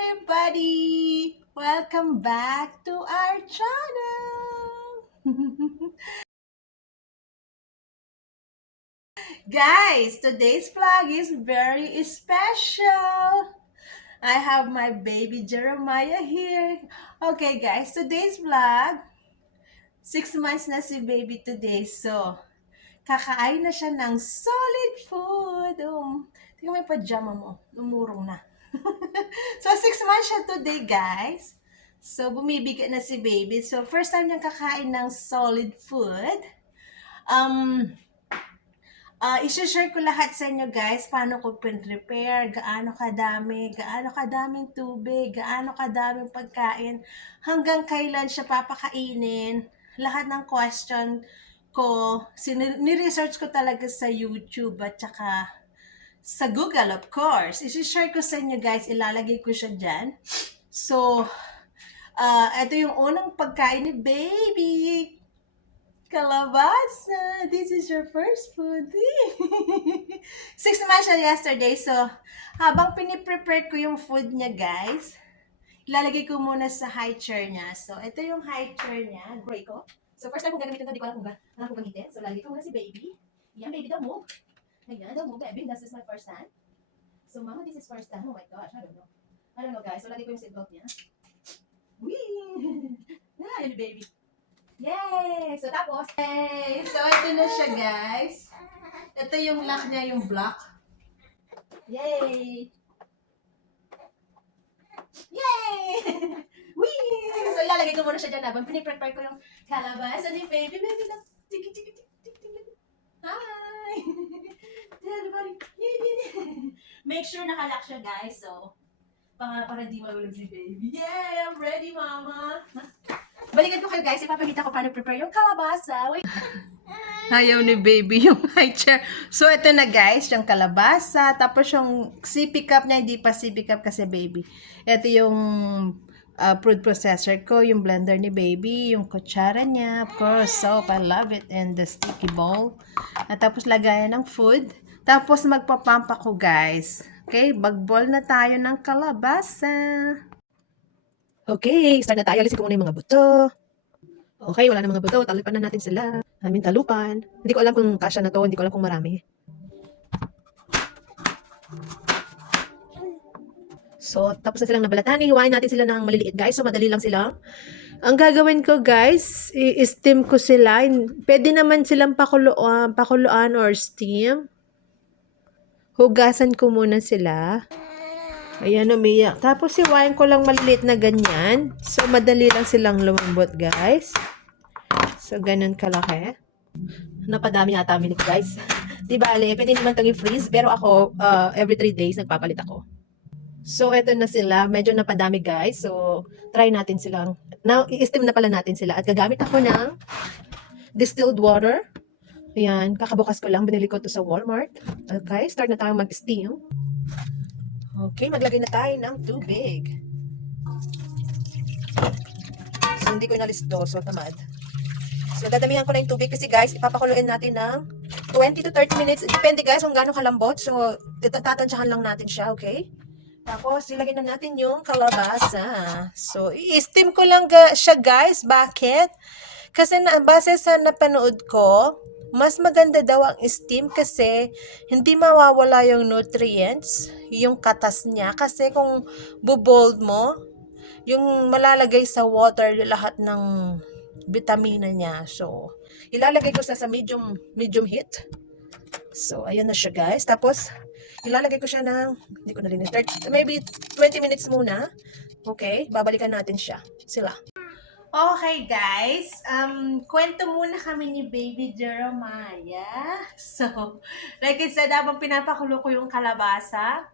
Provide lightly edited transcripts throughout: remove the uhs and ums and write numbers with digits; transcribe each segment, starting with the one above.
everybody! Welcome back to our channel! Guys, today's vlog is very special! I have my baby Jeremiah here. Okay guys, today's vlog, 6 months na si baby today. So, kakain na siya ng solid food. Tingnan mo yung pajama mo. Lumurong na. So, 6 months siya today, guys. So, bumibigat na si baby. So, first time niyang kakain ng solid food. I-share ko lahat sa inyo, guys, paano ko prepare, gaano kadaming tubig, gaano kadaming pagkain, hanggang kailan siya papakainin. Lahat ng question ko, ni-research ko talaga sa YouTube at saka sa Google, of course. I-share ko sa inyo, guys, ilalagay ko siya dyan. So, ito yung unang pagkain ni baby. Kalabasa. This is your first food. 6 months siya yesterday. So, habang piniprepare ko yung food niya, guys, ilalagay ko muna sa high chair niya. So, ito yung high chair niya. Gray ko. So, first time kong gagamitin ito. Hindi ko alam kung gamitin. So, lalagay ko muna si baby. Yan, baby, don't move. Ayan, don't move, baby. This is my first time. So, mama, this is first time. Oh my gosh, I don't know. I don't know, guys. So, lagay ko yung seatbelt niya. Whee! Yan, baby. Yay! So, tapos, yay! So, ito na siya, guys. Ito yung lock niya, yung block. Yay! Yay! Whee! So, ilalagay ko muna siya dyan habang piniprepare ko yung kalabasa ni baby. Baby, lang. Tiki, tiki, tiki, tiki. Hi! Everybody. Make sure nakalock siya, guys. So, para di malulog si baby. Yay! I'm ready, mama! Balikan ko kayo, guys. Ipapakita ko paano prepare yung kalabasa. Wait. Ayaw ni baby yung high chair. So, ito na, guys, yung kalabasa. Tapos yung sippy cup niya, hindi pa sippy cup kasi baby. Ito yung food processor ko, yung blender ni baby, yung kutsara niya, of course, soap, I love it, and the sticky bowl. At tapos lagayan ng food. Tapos magpapampa ko, guys. Okay, mag-bowl na tayo ng kalabasa. Okay, start na tayo. Alisin ko muna yung mga buto. Okay, wala na mga buto. Talupan na natin sila. Aming talupan. Hindi ko alam kung kasya na to. Hindi ko alam kung marami. So, tapos na silang nabalatan. Hiwain natin sila ng maliliit, guys. So, madali lang sila. Ang gagawin ko, guys, i-steam ko sila. Pwede naman silang pakuluan or steam. Hugasan ko muna sila. Ayan, umiyak. Tapos, iwain ko lang maliliit na ganyan. So, madali lang silang lumambot, guys. So, ganun kalaki. Napadami yata minute, guys. Di bale, pwede naman itong i-freeze. Pero ako, every 3 days, nagpapalit ako. So, eto na sila. Medyo napadami, guys. So, try natin silang. Now, i-steam na pala natin sila. At gagamit ako ng distilled water. Ayan, kakabukas ko lang. Binili ko to sa Walmart. Okay, start na tayo mag-steam. Okay, maglagay na tayo ng tubig. So, hindi ko inalisto. So, tamad. So, dadamihan ko na yung tubig kasi, guys, ipapakuluin natin ng 20 to 30 minutes. Depende, guys, kung gaano kalambot. So, tatansyahan lang natin siya, okay? Tapos, ilagay na natin yung kalabasa. So, i-steam ko lang siya, guys. Bakit? Kasi base sa napanood ko, mas maganda daw ang steam kasi hindi mawawala yung nutrients, yung katas niya. Kasi kung bubold mo, yung malalagay sa water lahat ng vitamina niya. So, ilalagay ko sa medium heat. So, ayan na siya, guys. Tapos, ilalagay ko siya ng, hindi ko nalinis, maybe 20 minutes muna. Okay, babalikan natin sila. Okay, guys. Kwento muna kami ni Baby Jeremiah. So, like I said, habang pinapakulo ko yung kalabasa,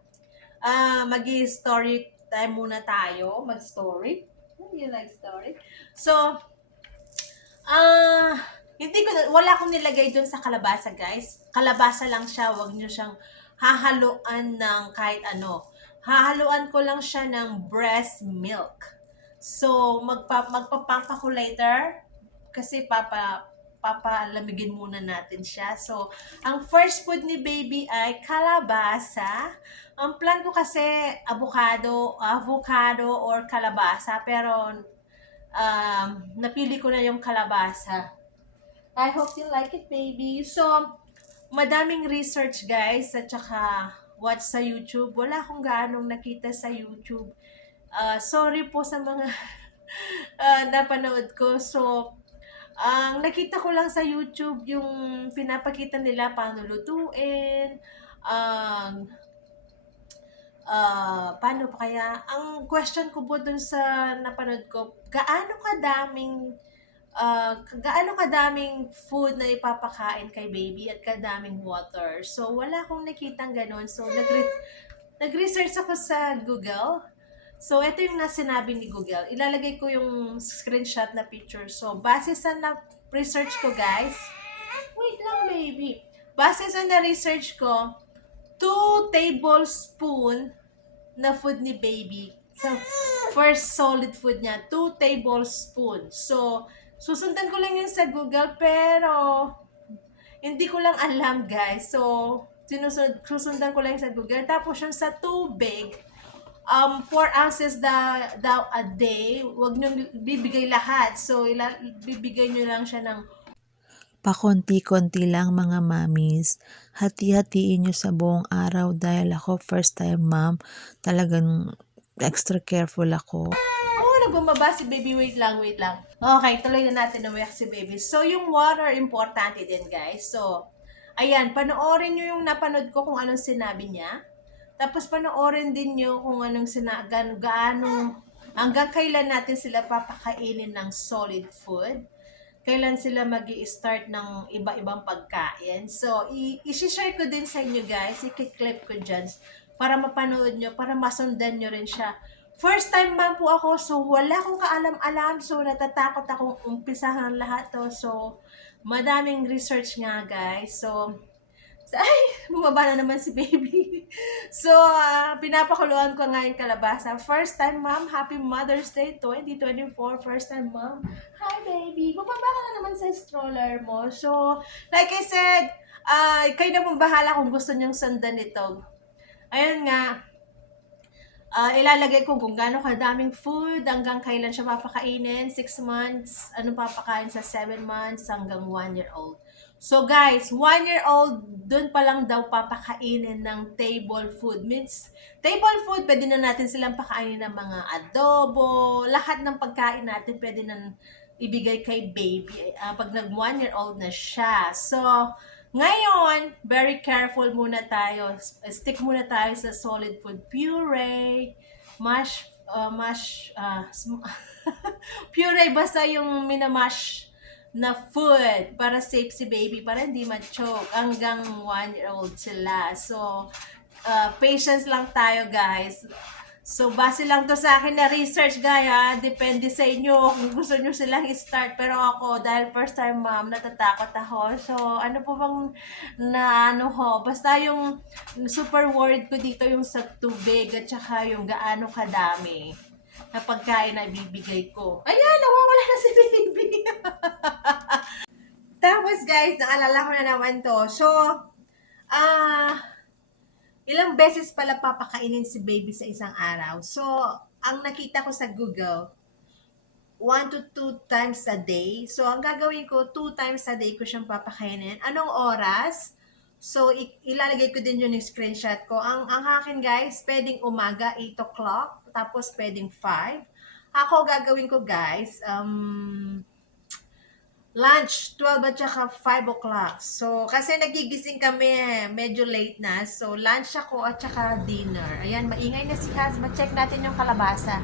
mag-story time muna tayo. Mag-story. You like story? So, wala akong nilagay dun sa kalabasa, guys. Kalabasa lang siya. Huwag nyo siyang hahaluan ng kahit ano. Hahaluan ko lang siya ng breast milk. So, magpapampa ko later kasi papalamigin muna natin siya. So, ang first food ni baby ay kalabasa. Ang plan ko kasi avocado or kalabasa, pero napili ko na yung kalabasa. I hope you like it, baby. So, madaming research, guys, at saka watch sa YouTube. Wala akong gaanong nakita sa YouTube. Sorry po sa mga napanood ko. So, ang nakita ko lang sa YouTube yung pinapakita nila paano lutuin, ang paano pa kaya? Ang question ko po dun sa napanood ko, gaano kadaming food na ipapakain kay baby at kadaming water. So, wala akong nakitang ganun. So, nag-research ako sa Google. So, ito yung nasinabi ni Google. Ilalagay ko yung screenshot na picture. So, base sa na-research ko, guys. Wait lang, baby. Base sa na-research ko, 2 tablespoon na food ni baby. So, first solid food niya, 2 tablespoon. So, susundan ko lang yun sa Google, pero hindi ko lang alam, guys. So, susundan ko lang sa Google. Tapos yung sa tubig, 4 ounces daw a day. Huwag nyo bibigay lahat. So, bibigay nyo lang siya ng Pakonti-konti lang mga mamis. Hati-hatiin nyo sa buong araw dahil ako first time mom. Talagang extra careful ako. bumaba si baby. Wait lang. Okay, tuloy na natin umiyak si baby. So, yung water, importante din, guys. So, ayan, panoorin nyo yung napanood ko kung anong sinabi niya. Tapos, panoorin din nyo kung anong gaano, hanggang kailan natin sila papakainin ng solid food. Kailan sila mag-i-start ng iba-ibang pagkain. So, i-share ko din sa inyo, guys. I-clip ko dyan para mapanood nyo, para masundan nyo rin siya. First time man po ako, so wala akong kaalam-alam. So, natatakot akong umpisahan lahat to. So, madaming research nga, guys. So, ay, bumaba na naman si baby. So, pinapakuluan ko nga yung kalabasa. First time, ma'am. Happy Mother's Day 2024. First time, ma'am. Hi, baby. Bumaba ka na naman sa stroller mo. So, like I said, kayo na pong bahala kung gusto nyong sundan ito. Ayun nga, ilalagay ko kung gaano kadaming food, hanggang kailan siya papakainin, 6 months, anong papakain sa 7 months, hanggang 1 year old. So guys, 1 year old, dun pa lang daw papakainin ng table food. Means, table food, pwede na natin silang pakainin ng mga adobo, lahat ng pagkain natin pwede na ibigay kay baby pag nag 1 year old na siya. So, ngayon, very careful muna tayo. Stick muna tayo sa solid food puree, puree, basta yung minamash na food para safe si baby, para hindi ma-choke hanggang 1 year old sila. So, patience lang tayo, guys. So, base lang to sa akin na research, gaya. Depende sa inyo kung gusto nyo silang i-start. Pero ako, dahil first time mom, natatakot ako. So, ano po bang basta yung super worried ko dito yung sa tubig at saka yung gaano kadami na pagkain na ibibigay ko. Ayan, nawawala na si baby. Tapos guys, naalala ko na naman to. So, ilang beses pala papakainin si baby sa isang araw. So, ang nakita ko sa Google, 1 to 2 times a day. So, ang gagawin ko, 2 times a day ko siyang papakainin. Anong oras? So, ilalagay ko din yung screenshot ko. Ang akin, guys, pwedeng umaga, 8 o'clock. Tapos, pwedeng 5. Ako, gagawin ko, guys, lunch, 12 at saka 5 o'clock. So, kasi nagigising kami, medyo late na. So, lunch ako at saka dinner. Ayan, maingay na si Hasma. Check natin yung kalabasa.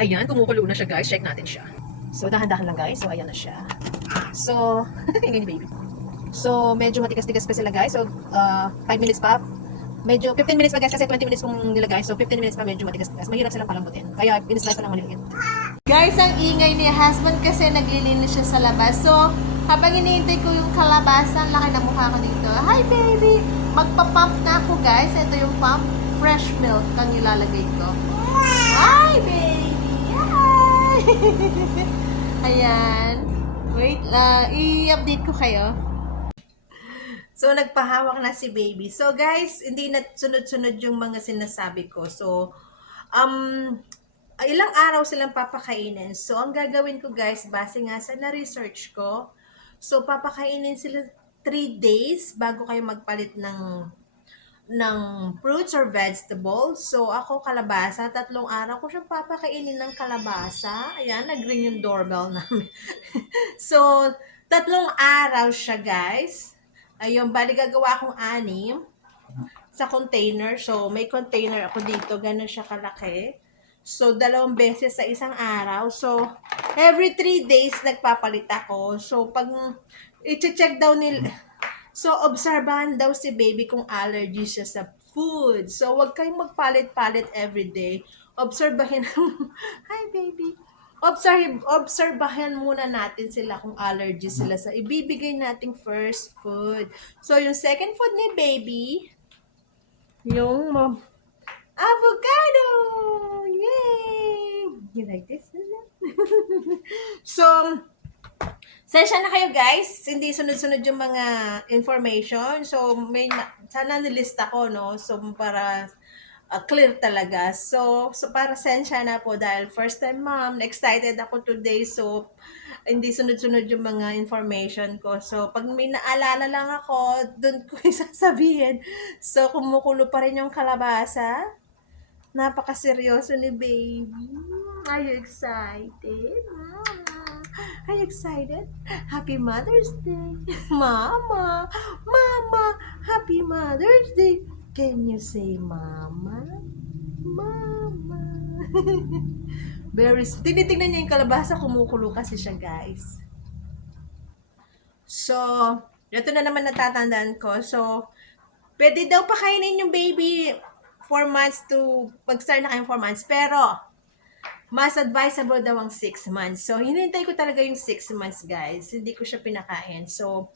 Ayan, kumukulo na siya guys. Check natin siya. So, dahan-dahan lang guys. So, ayan na siya. So, hindi ni baby. So, medyo matigas-tigas pa sila guys. So, 5 minutes pa. Medyo 15 minutes pa guys kasi 20 minutes kung nilagay. So, 15 minutes pa medyo matigas-tigas. Mahirap silang palambutin. Kaya, in-slice ko ng maliliit. Guys, ang ingay ni husband kasi naglilinis siya sa labas. So, habang iniintay ko yung kalabasa, ang laki ng mukha ko dito. Hi, baby! Magpa-pump na ako, guys. Ito yung pump. Fresh milk ang ilalagay ko. Hi, baby! Hi! Ayan. Wait, i-update ko kayo. So, nagpahawak na si baby. So, guys, hindi na sunod-sunod yung mga sinasabi ko. So, ilang araw silang papakainin. So, ang gagawin ko, guys, base nga sa na-research ko, so, papakainin sila 3 days bago kayo magpalit ng fruits or vegetables. So, ako kalabasa, 3 araw ko siyang papakainin ng kalabasa. Ayan, nag-ring yung doorbell namin. So, 3 araw siya, guys. Ayun, bali gagawa akong 6 sa container. So, may container ako dito. Ganun siya kalaki. So, 2 beses sa isang araw. So, every 3 days nagpapalit ako. So, pag i-check daw nila, so, obserbahan daw si baby kung allergy siya sa food. So, wag kayong magpalit-palit every day. Obserbahin Hi, baby. Obserbahan muna natin sila kung allergy sila sa ibibigay nating first food. So, yung second food ni baby, yung avocado! Yay! You like this? So, sensya na kayo guys, hindi sunod-sunod yung mga information. So, sana nilista ko, no? So, para clear talaga. So para sensya na po dahil first time mom, excited ako today. So, hindi sunod-sunod yung mga information ko. So, pag may naalala lang ako, dun ko isasabihin. So, kumukulo pa rin yung kalabasa. Napakaseryoso ni baby. Are you excited? Are you excited? Happy Mother's Day. Mama, Mama, Happy Mother's Day. Can you say Mama? Mama. Tinitingnan niya yung kalabasa, kumukulo kasi siya, guys. So, ito na naman natatandaan ko. So, pwede daw pakainin yung baby 4 months to, mag-start na kayong 4 months. Pero, mas advisable daw ang 6 months. So, hinintay ko talaga yung 6 months, guys. Hindi ko siya pinakain. So,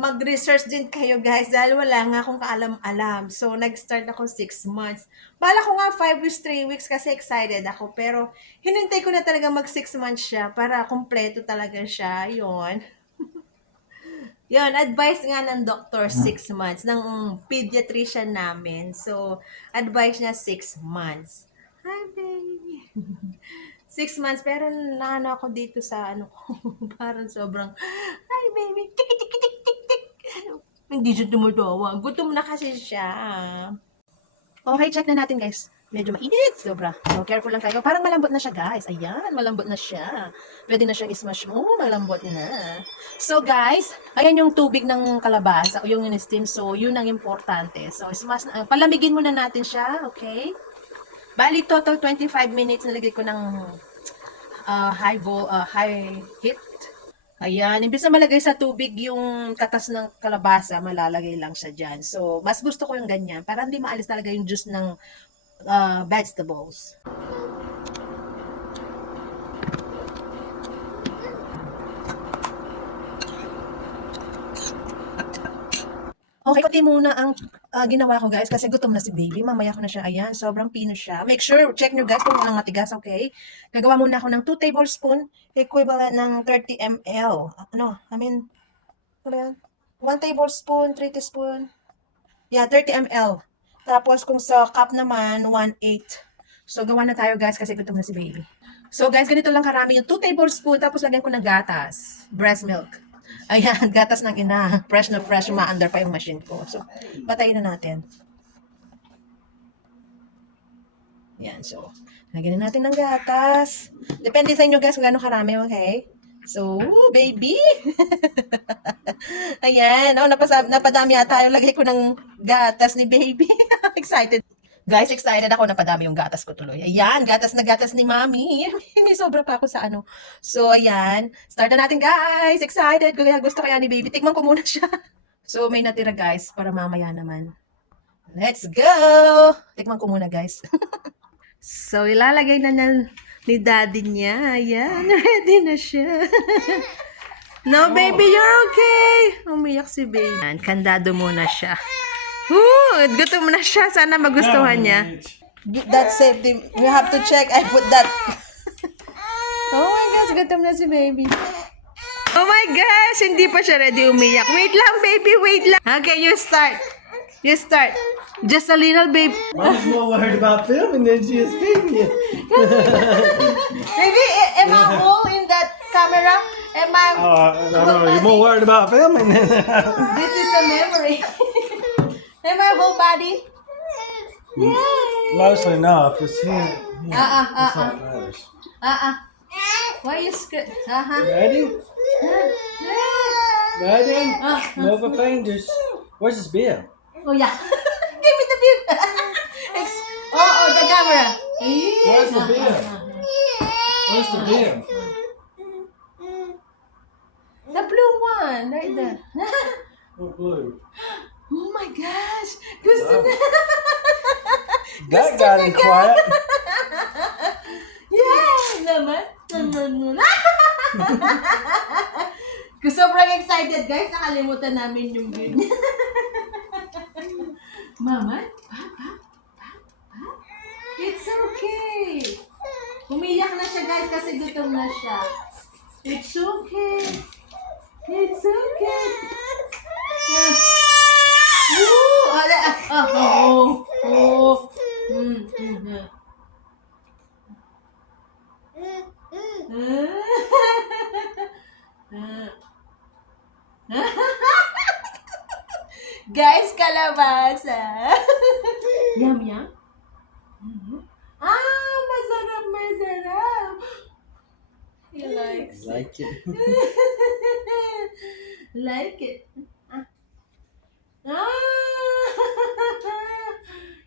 mag-research din kayo, guys, dahil wala nga akong kaalam-alam. So, nag-start ako 6 months. Bala ko nga 5 weeks, 3 weeks kasi excited ako. Pero, hinintay ko na talaga mag-6 months siya para kompleto talaga siya. Yun. Yun, advice nga ng doctor, 6 months, ng pediatrician namin. So, advice niya 6 months. Hi, baby. 6 months, pero naano ako dito sa ano ko. Parang sobrang, hi, baby. Tik, tik, tik, tik, tik. Hindi siya dumadawa. Gutom na kasi siya. Okay, check na natin guys. Medyo mainit, sobra. So, careful lang kayo. Parang malambot na siya, guys. Ayan, malambot na siya. Pwede na siyang ismash mo. Malambot na. So, guys, ayan yung tubig ng kalabasa o yung in-steam. So, yun ang importante. So, palamigin muna natin siya, okay? Bali, total 25 minutes nalagay ko ng high heat. Ayan, imbis na malagay sa tubig yung katas ng kalabasa, malalagay lang siya dyan. So, mas gusto ko yung ganyan para hindi maalis talaga yung juice ng vegetables. Okay, konti muna ang ginawa ko guys kasi gutom na si baby. Mamaya ko na siya. Ayan, sobrang pino siya. Make sure, check nyo guys kung walang matigas, okay? Gagawa muna ako ng 2 tablespoon equivalent ng 30 ml. Ano ba yan? 1 tablespoon, 3 teaspoon. Yeah, 30 ml. Tapos kung sa cup naman, 1/8. So, gawa na tayo guys kasi gutom na si baby. So guys, ganito lang karami yung 2 tablespoon. Tapos lagyan ko ng gatas. Breast milk. Ayan, gatas ng ina. Fresh na fresh. Maandar pa yung machine ko. So, patayin na natin. Ayan, so, lagyan na natin ng gatas. Depende sa inyo guys kung gano'ng karami, okay? So, baby! Ayan, napadami ata yung lagay ko ng gatas ni baby. Excited. Guys, excited ako na padami yung gatas ko tuloy. Ayan, gatas na gatas ni Mami. May sobra pa ako sa ano. So, ayan. Start na natin, guys. Excited. Kaya gusto kaya ni baby. Tikman ko muna siya. So, may natira, guys, para mamaya naman. Let's go! Tikman ko muna, guys. So, ilalagay na ni daddy niya. Ayan, ready na siya. No, baby, you're okay. Umiyak si baby. Ayan, kandado muna siya. Gutom na siya. Sana magustuhan niya. That's safety. We have to check. I put that. Oh my gosh, gutom na si baby. Oh my gosh, hindi pa siya ready umiyak. Wait lang, baby, wait lang. Okay, you start. You start. Just a little, baby. Mom's more worried about filming than she is feeding you. Baby, am I whole in that camera? Am I... No, you're more worried about filming than... This is a memory. Am I whole body? Yay! Mostly not. It's him. That's what matters. Why you scared? Ready? Ready? Move your fingers. Where's his beer? Oh yeah. Give me the beer. The camera. Where's the beer? Where's the beer? The blue one, right there. What blue? Oh my gosh. Gusto na. That got him quiet. Yeah, naman. Sobrang excited, guys. Nakalimutan namin yung beer niya. Mama? It's okay. Umiyak na siya, guys, kasi gutom na siya. It's okay. It's okay. Guys, kalabasa. Yum, yum. Masarap, masarap. He likes Like it? Like it.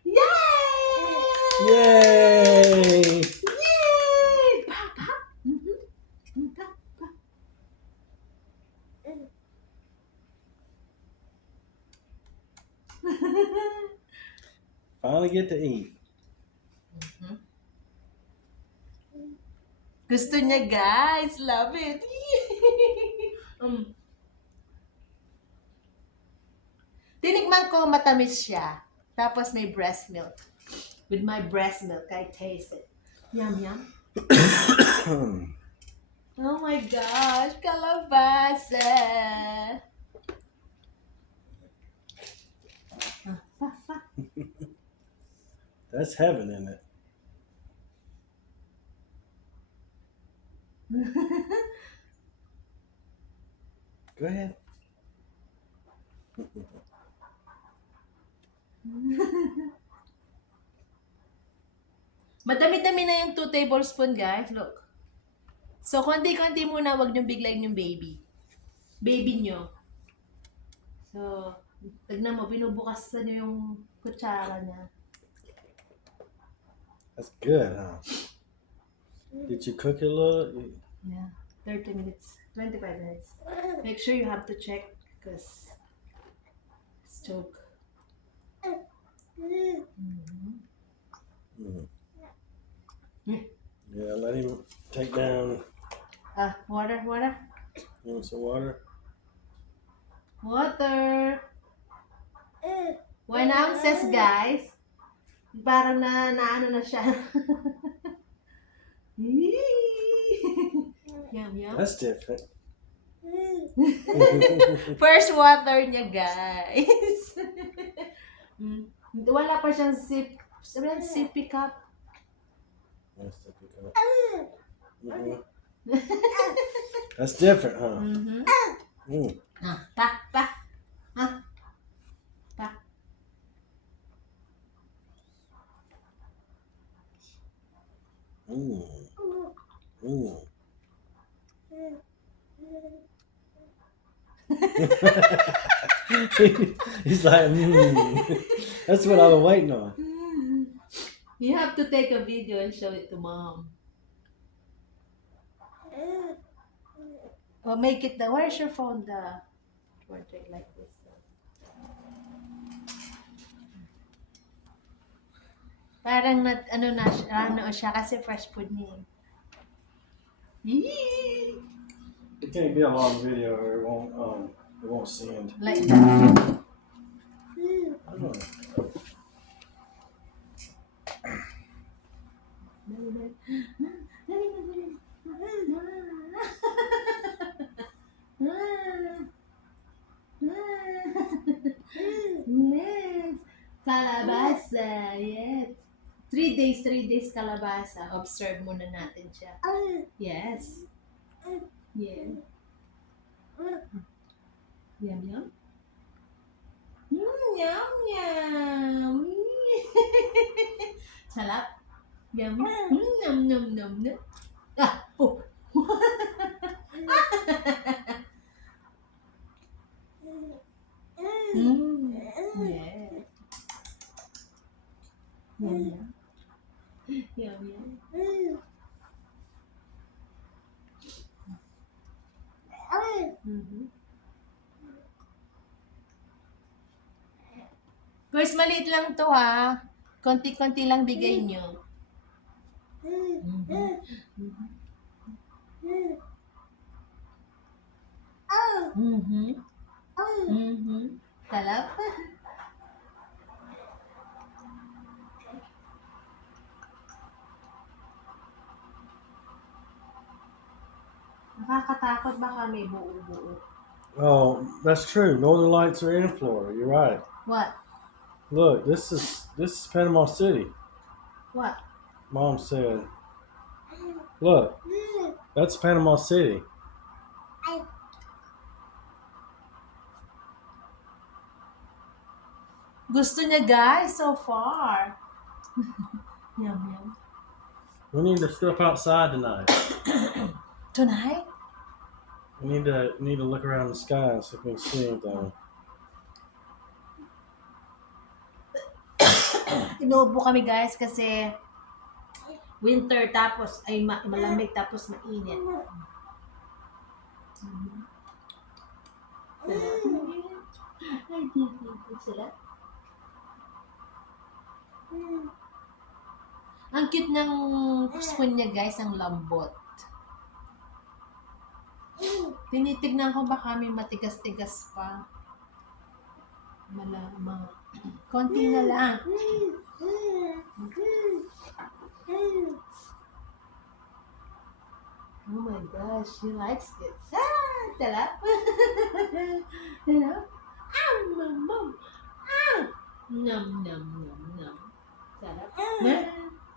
Yay! Yay! Yay! Pa, pa. Pa, pa. Finally get to eat. Gusto niya, guys. Love it. Tinikman ko, matamis siya. Tapos may breast milk. With my breast milk, I taste it. Yum, yum. Oh my gosh, kalabasa. That's heaven, isn't it? Go ahead. Madami-dami na yung 2 tablespoon, guys. Look. So, konti-konti muna. Huwag niyong biglayin yung baby. Baby niyo. So, tignan mo. Binubukas na niyo yung kutsara niya. That's good, huh? Did you cook it a little? Yeah. 30 minutes. 25 minutes. Make sure you have to check because it's choke. Yeah, let him take down. Water, water. You want some water? Water. 1 ounces, guys. Parang na ano na siya. Yum, yum. That's different. First water niya, guys. Wala pa siyang sippy cup. That's different. That's different, huh? Pa. Pa. He's like, That's what I was waiting on. You have to take a video and show it to mom. Or make it the, where's your phone? The portrait like this. Parang ano na siya, ano siya kasi fresh food niya. Yee! It can't be a long video or it won't send. Like that. I don't know. Yes. Kalabasa. Yes. 3 days kalabasa. Observe muna natin siya. Yes. Yeah. Yum, yum. Yum, yum. Sarap. Yum. Yum, yum, yum, yum. Ah, oh. Yeah. Yum, yum. Yum, yum. Mhm. Girls, maliit lang to ha. Konti-konti lang bigay nyo. Mhm. Mhm. Mhm. Talap. Nakakatakot baka may buo-buo. Oh, that's true. Northern Lights are in Florida. You're right. What? Look, this is Panama City. What? Mom said. Look, that's Panama City. Gusto niya guys so far. Yum, yum. We need to step outside tonight. Tonight? We need to look around the sky and see if we can see anything. Inuubo kami guys kasi winter tapos ay malamig tapos mainit. Ay, dito sila. Ang cute ng spoon niya guys, ang lambot. Tinitignan ko baka may matigas-tigas pa. Konti na lang. Oh my gosh, she likes it. Ah, talap. Talap. Ah, mom. Ah. Nom, nom, nom, nom. Sarap.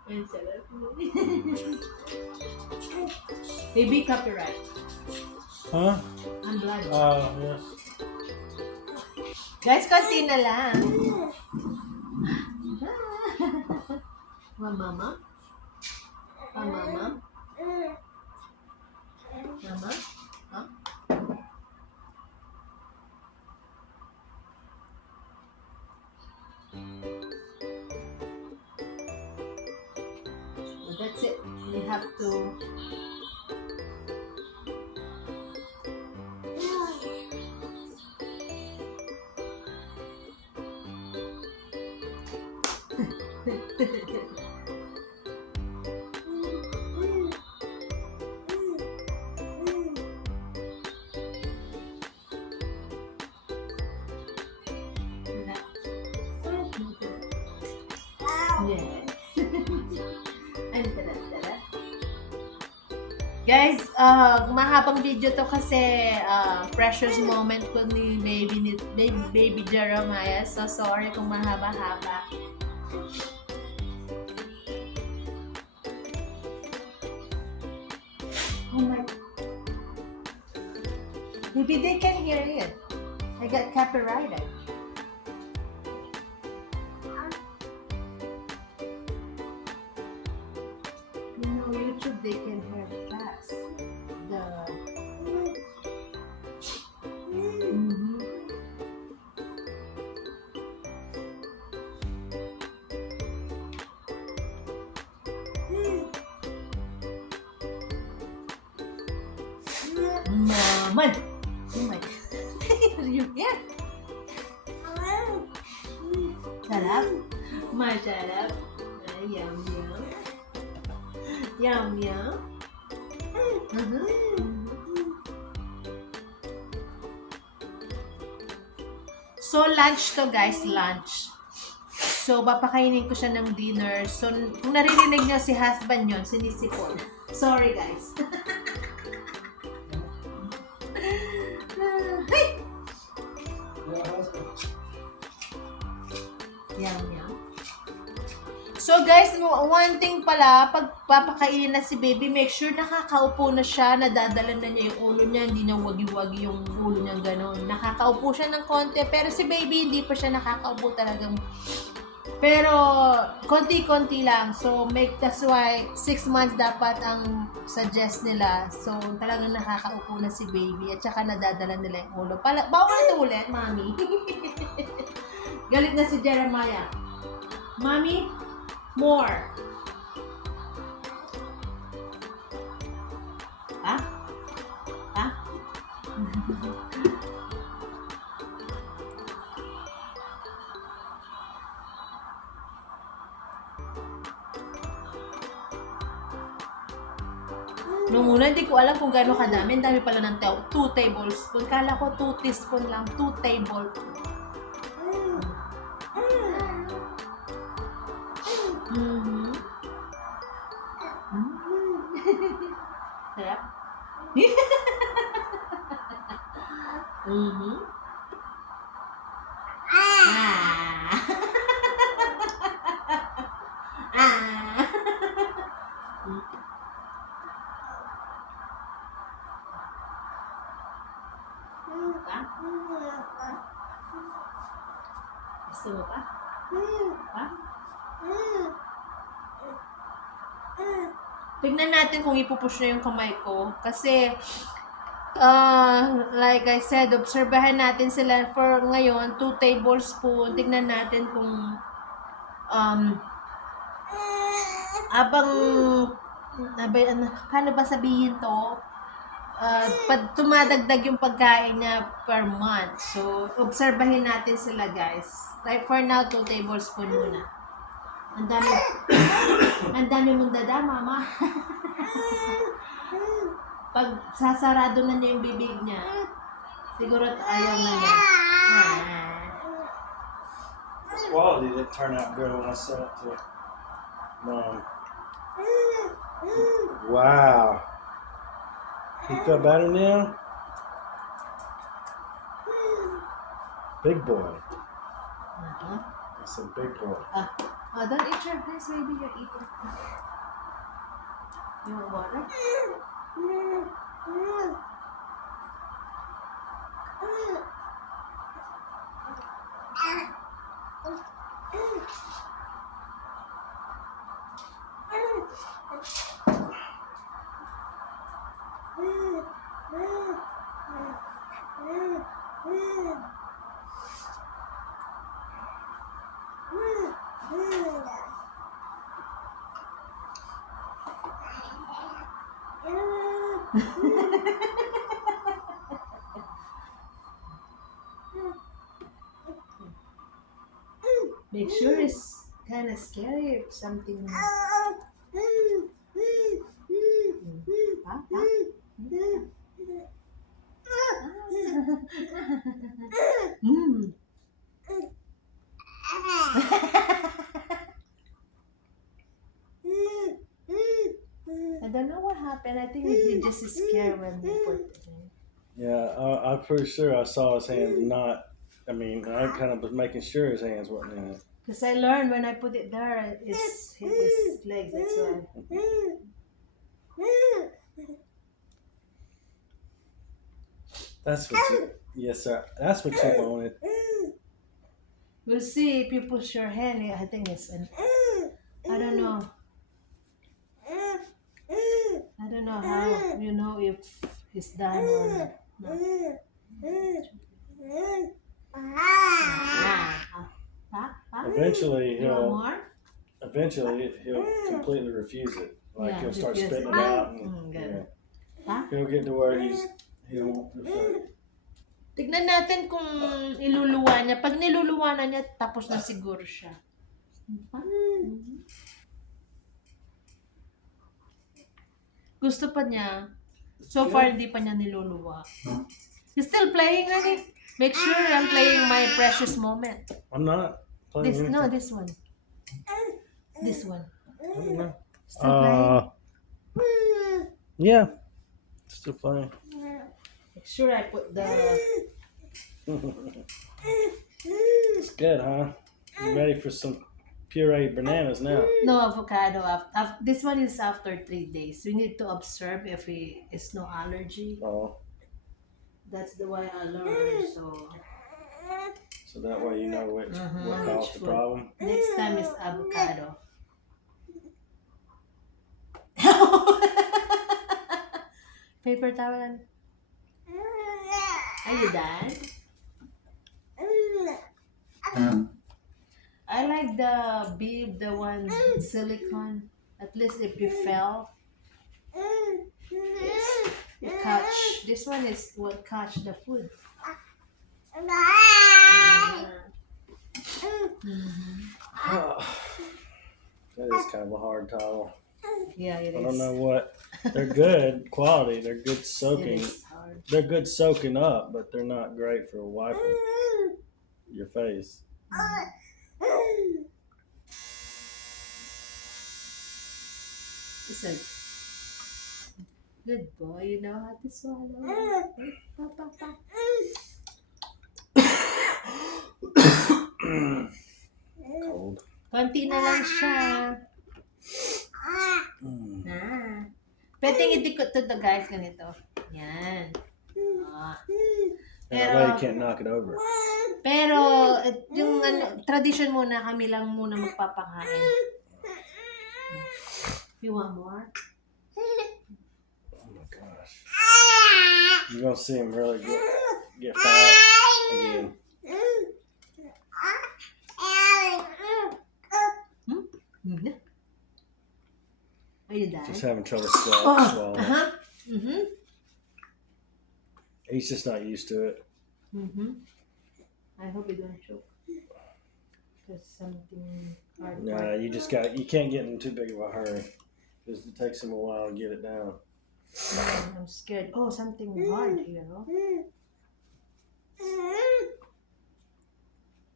Ang sarap. Baby copyright. Huh? I'm blind. Yeah. Guys, konti na lang. Mama? Mama? Mama? Huh? Well, that's it. We have to... Yes. Ang talat-talat. Guys, mahabang video to kasi precious moment ko ni baby Jeremiah. So sorry kung mahaba-haba. Oh my. Maybe they can hear it. I got copyrighted. You know, YouTube, they can hear fast. The... Mhm. yaman. Oh my. Yeah. Sarap. Masarap. Ay, yum, yum. Yum, yum. So, lunch to guys, lunch. So, papakainin ko siya ng dinner. So, kung naririnig niyo si husband yon, sinisipon. Sorry guys. Yum, yum. So guys, one thing pala, pag papakainin na si baby, make sure nakakaupo na siya, nadadala na niya yung ulo niya, hindi na wagi-wagi yung ulo niya gano'n. Nakakaupo siya ng konti, pero si baby hindi pa siya nakakaupo talagang. Pero konti-konti lang. So that's why 6 months dapat ang suggest nila. So talagang nakakaupo na si baby at saka nadadala nila yung ulo. Bawal ito ulit, mami. Galit na si Jeremiah. Mami, more. Ha? Ha? Nung una, hindi ko alam kung gaano kadami. Ang dami pala ng 2 tablespoon. Kala ko 2 teaspoon lang. 2 tablespoon. Mm-hmm. Sarap. Mm-hmm. Ah. Ah. Gusto mo pa? Pa? Tignan natin kung ipupush na yung kamay ko. Kasi, like I said, obserbahan natin sila for ngayon, 2 tablespoon. Tignan natin kung, paano ba sabihin to? Pag tumadagdag yung pagkain niya per month. So, obserbahin natin sila guys. Like for now, 2 tablespoon muna. Ang dami mong dada, mama. Pag sasarado na niya yung bibig niya, siguro ayaw na niya. Quality didn't turn out good when I sent it to Mom. Wow. You feel better now? Big boy. That's a big boy. Don't eat your face, baby. You're eating. You want water? Make sure it's kind of scary if something. I don't know what happened. I think he just scared when we put it in. Yeah, I'm pretty sure I saw his hands not. I mean, I kind of was making sure his hands wasn't in it. Because I learned when I put it there, it's his legs. That's why. That's what you. Yes, sir. That's what you wanted. We'll see if you push your hand. I think it's an. I don't know. I don't know how you know if he's done or not. Eventually, You want he'll. more? Eventually, he'll completely refuse it. Like Yeah, he'll start refuse spitting it. it out. And, Good. He'll get to where He don't want this side. Tignan natin kung iluluwa niya. Pag niluluwa na niya, tapos na siguro siya. Gusto pa niya. So far, hindi pa niya niluluwa. He's still playing, honey. Make sure I'm playing my precious moment. I'm not playing This, anything. no, this one. This one. I don't know. Still playing. Yeah. Still playing. Make sure I put the... It's good, huh? You ready for some pureed bananas now? No avocado. This one is after 3 days. We need to observe if it is no allergy. Oh, That's the way I learned. So so that way you know what Which caused the food? problem. next time is avocado. Paper towel. Are you done? I like the bib, the one silicone. At least if you fell, you catch. This one is what catch the food. That is kind of a hard towel. Yeah, it I is. don't know what. They're good quality. They're good It soaking. is hard. They're good soaking up, but they're not great for wiping your face. It's like, good boy, you know how to swallow. Pa, pa, pa. Cold. Konti na lang siya. Pwedeng idikot to the guys ganito. Yan. And that way you can't knock it over. Pero yung tradition muna, kami lang muna magpapakain. You want more? Oh my gosh. You're gonna see him really get fat again. Are you done? Just having trouble swallowing. Uh-huh. Mm-hmm. He's just not used to it. Mm-hmm. I hope you don't choke. Because something hard. Nah, you can't get in too big of a hurry. Because it takes him a while to get it down. I'm scared. Oh, something hard here, no?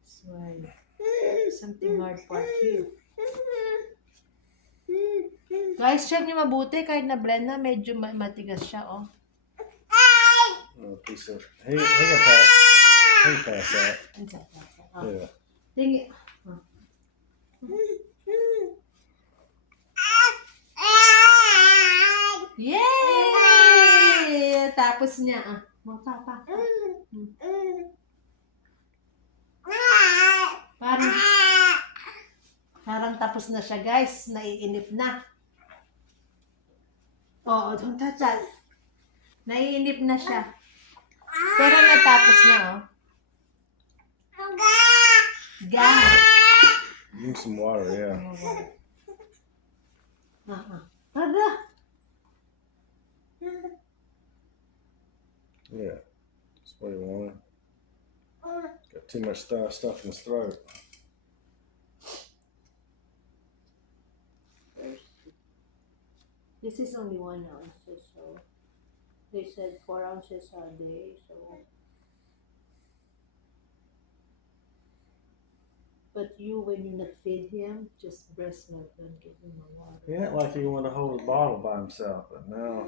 That's why. Something hard part here. Guys, check nyo mabuti. Kahit na-blend na, medyo matigas siya, oh. Oh, piece of, he can pass. He can pass that. Oh. Yeah. Tingi. Yay! Tapos niya, ah. Pa. Parang tapos na siya, guys. Naiinip na. Oo, don't touch that. Naiinip na siya. Pero natapos na, oh. Gamit. Drink some water, yeah. Para. Yeah. That's what he wanted. Got too much stuff in his throat. This is only 1 ounce, so they said 4 ounces a day, so. But you, when you not feed him, just breast milk and give him a water. He acted like he wanted to hold his bottle by himself, but now,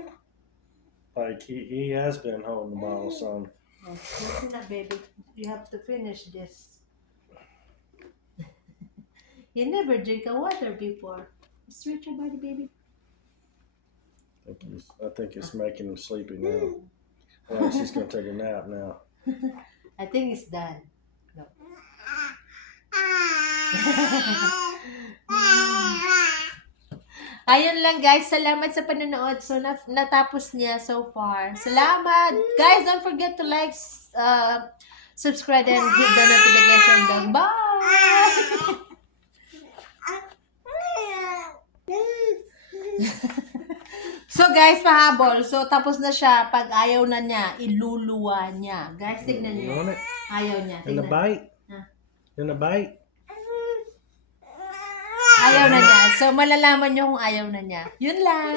like he has been holding the bottle some. Oh, listen up, baby. You have to finish this. You never drink a water before. Stretch your body, baby. I think it's making him sleepy now. Well, she's gonna take a nap now. I think it's done. No. Ayun lang guys, salamat sa panonood. So natapos niya so far. Salamat! Guys, don't forget to like, subscribe and hit the notification bell. Bye! So guys, pahabol. So tapos na siya. Pag ayaw na niya, iluluwa niya. Guys, tignan You niyo. want it? Ayaw niya. In the Tignan. bite? Huh? In the bite? Ayaw na niya. So malalaman niyo kung ayaw na niya. Yun lang.